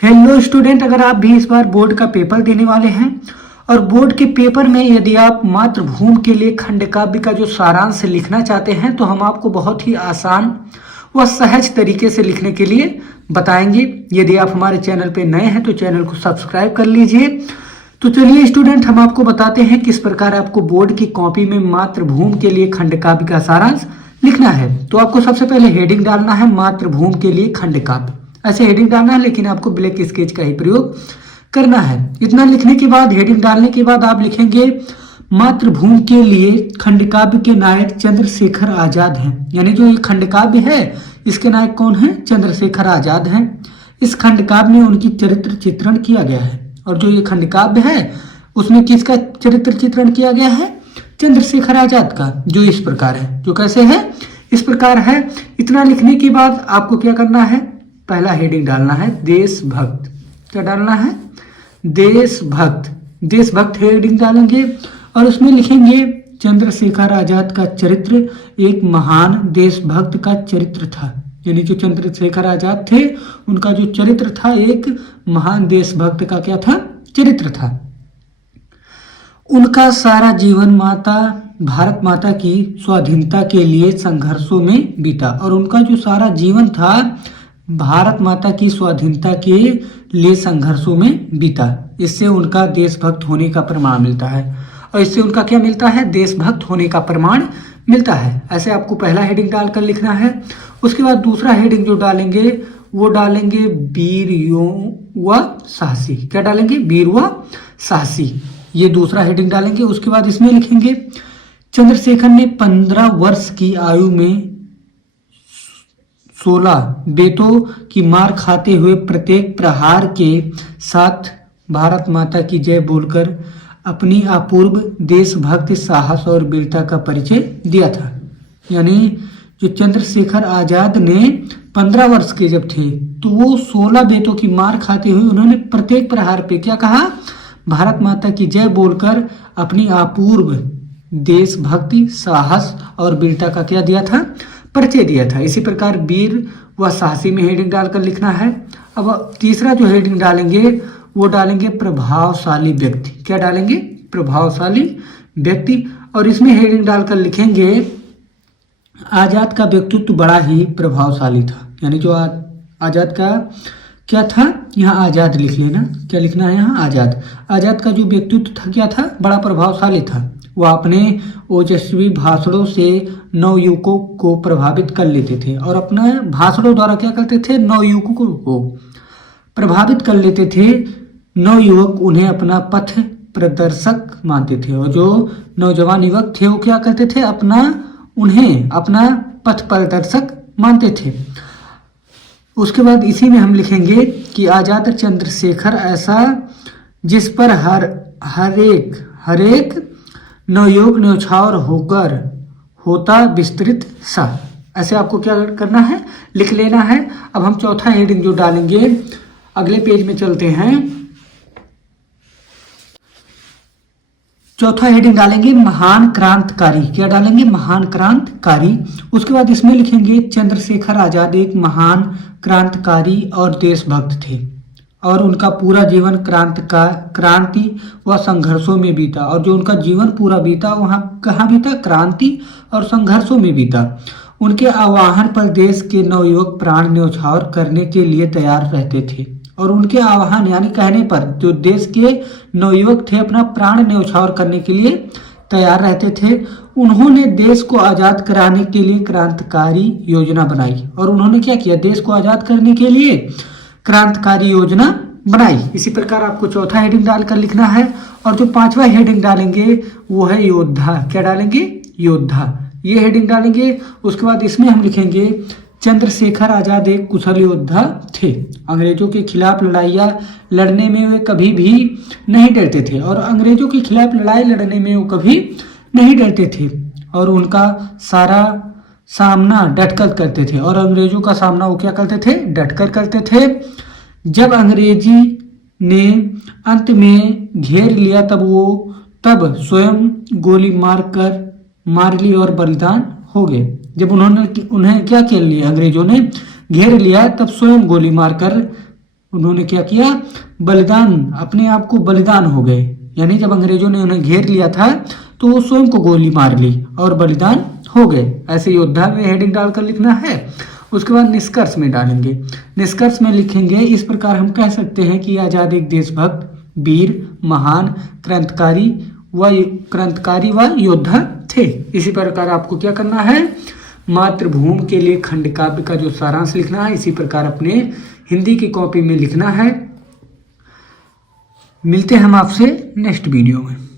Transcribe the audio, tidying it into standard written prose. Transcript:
Hello student, अगर आप भी इस बार बोर्ड का पेपर देने वाले हैं और बोर्ड के पेपर में यदि आप मातृभूमि के लिए खंड काव्य का जो सारांश लिखना चाहते हैं तो हम आपको बहुत ही आसान व सहज तरीके से लिखने के लिए बताएंगे। यदि आप हमारे चैनल पे नए हैं तो चैनल को सब्सक्राइब कर लीजिए। तो चलिए स्टूडेंट, हम आपको बताते हैं किस प्रकार आपको बोर्ड की कॉपी में मातृभूमि के लिए खंड काव्य का सारांश लिखना है। तो आपको सबसे पहले हेडिंग डालना है मातृभूमि के लिए खंड काव्य, ऐसे हेडिंग डालना है, लेकिन आपको ब्लैक स्केच का ही प्रयोग करना है। इतना लिखने के बाद, हेडिंग डालने के बाद आप लिखेंगे मातृभूमि के लिए खंड काव्य के नायक चंद्रशेखर आजाद हैं। यानी जो ये खंड काव्य है इसके नायक कौन है? चंद्रशेखर आजाद हैं। इस खंड काव्य में उनकी चरित्र चित्रण किया गया है। और जो ये खंड काव्य है उसमें किसका चरित्र चित्रण किया गया है? चंद्रशेखर आजाद का। जो इस प्रकार है, जो कैसे है, इस प्रकार है। इतना लिखने के बाद आपको क्या करना है? पहला हेडिंग डालना है देशभक्त। क्या डालना है? देशभक्त। देशभक्त हेडिंग डालेंगे और उसमें लिखेंगे चंद्रशेखर आजाद का चरित्र एक महान देशभक्त का चरित्र था। यानी जो चंद्रशेखर आजाद थे उनका जो चरित्र था एक महान देशभक्त का क्या था? चरित्र था। उनका सारा जीवन भारत माता की स्वाधीनता के लिए संघर्षों में बीता। और उनका जो सारा जीवन था भारत माता की स्वाधीनता के लिए संघर्षों में बीता। इससे उनका देशभक्त होने का प्रमाण मिलता है। और इससे उनका क्या मिलता है? देशभक्त होने का प्रमाण मिलता है। ऐसे आपको पहला हेडिंग डालकर लिखना है। उसके बाद दूसरा हेडिंग जो डालेंगे वो डालेंगे वीर व साहसी। क्या डालेंगे? वीर व साहसी। ये दूसरा हेडिंग डालेंगे। उसके बाद इसमें लिखेंगे चंद्रशेखर ने 15 वर्ष की आयु में 16 बेटों की मार खाते हुए प्रत्येक प्रहार के साथ भारत माता की जय बोलकर अपनी अपूर्व देशभक्ति, साहस और वीरता का परिचय दिया था। यानी जो चंद्रशेखर आजाद ने 15 वर्ष के जब थे तो वो 16 बेटों की मार खाते हुए उन्होंने प्रत्येक प्रहार पे क्या कहा? भारत माता की जय बोलकर अपनी अपूर्व देशभक्ति, साहस और वीरता का क्या दिया था? परिचय दिया था। इसी प्रकार वीर व साहसी में हेडिंग डालकर लिखना है। अब तीसरा जो हेडिंग डालेंगे वो डालेंगे प्रभावशाली व्यक्ति। क्या डालेंगे? प्रभावशाली व्यक्ति। और इसमें हेडिंग डालकर लिखेंगे आजाद का व्यक्तित्व बड़ा ही प्रभावशाली था। यानी जो आजाद का क्या था, यहाँ आजाद लिख लेना। क्या लिखना है यहाँ? आजाद। आजाद का जो व्यक्तित्व था क्या था? बड़ा प्रभावशाली था। वह अपने ओजस्वी भाषणों से नवयुवकों को प्रभावित कर लेते थे और अपने भाषणों द्वारा क्या करते थे? नवयुवकों को प्रभावित कर लेते थे। नवयुवक उन्हें अपना पथ प्रदर्शक मानते थे और जो नौजवान युवक थे वो क्या करते थे? उन्हें अपना पथ प्रदर्शक मानते थे। उसके बाद इसी में हम लिखेंगे कि आजाद चंद्रशेखर ऐसा जिस पर हर एक नवयुवक न्यौछावर होकर होता विस्तृत सा। ऐसे आपको क्या करना है? लिख लेना है। अब हम चौथा हेडिंग जो डालेंगे, अगले पेज में चलते हैं। चौथा हेडिंग डालेंगे महान क्रांतिकारी। क्या डालेंगे? महान क्रांतिकारी। उसके बाद इसमें लिखेंगे चंद्रशेखर आजाद एक महान क्रांतिकारी और देशभक्त थे और उनका पूरा जीवन क्रांति व संघर्षों में बीता। और जो उनका जीवन पूरा बीता वहाँ कहाँ बीता? क्रांति और संघर्षों में बीता। उनके आह्वान पर देश के नवयुवक प्राण न्यौछावर करने के लिए तैयार रहते थे। और उनके आह्वान यानी कहने पर जो देश के नवयुवक थे अपना प्राण न्यौछावर करने के लिए तैयार रहते थे। उन्होंने देश को आज़ाद कराने के लिए क्रांतिकारी योजना बनाई। और उन्होंने क्या किया? देश को आज़ाद करने के लिए क्रांतिकारी योजना बनाई। इसी प्रकार आपको चौथा हेडिंग डालकर लिखना है। और जो पांचवा हेडिंग डालेंगे वो है योद्धा। क्या डालेंगे? योद्धा। ये हेडिंग डालेंगे। उसके बाद इसमें हम लिखेंगे चंद्रशेखर आजाद एक कुशल योद्धा थे। अंग्रेजों के खिलाफ लड़ाइयाँ लड़ने में वे कभी भी नहीं डरते थे। और अंग्रेजों के खिलाफ लड़ाई लड़ने में वो कभी नहीं डरते थे और उनका सारा सामना डटकर करते थे। और अंग्रेजों का सामना वो क्या करते थे? डटकर करते थे। जब अंग्रेजी ने अंत में घेर लिया तब स्वयं गोली मार ली और बलिदान हो गए। जब उन्हें क्या कर लिया? अंग्रेजों ने घेर लिया तब स्वयं गोली मारकर उन्होंने क्या किया, बलिदान, अपने आप को बलिदान हो गए। यानी जब अंग्रेजों ने उन्हें घेर लिया था तो वो स्वयं को गोली मार ली और बलिदान हो गए। ऐसे योद्धा में हेडिंग डालकर लिखना है। उसके बाद निष्कर्ष में डालेंगे। निष्कर्ष में लिखेंगे, इस प्रकार हम कह सकते हैं कि आजाद एक देशभक्त, वीर, महान क्रांतिकारी व योद्धा थे। इसी प्रकार आपको क्या करना है, मातृभूमि के लिए खंड काव्य का जो सारांश लिखना है, इसी प्रकार अपने हिंदी की कॉपी में लिखना है। मिलते हैं हम आपसे नेक्स्ट वीडियो में।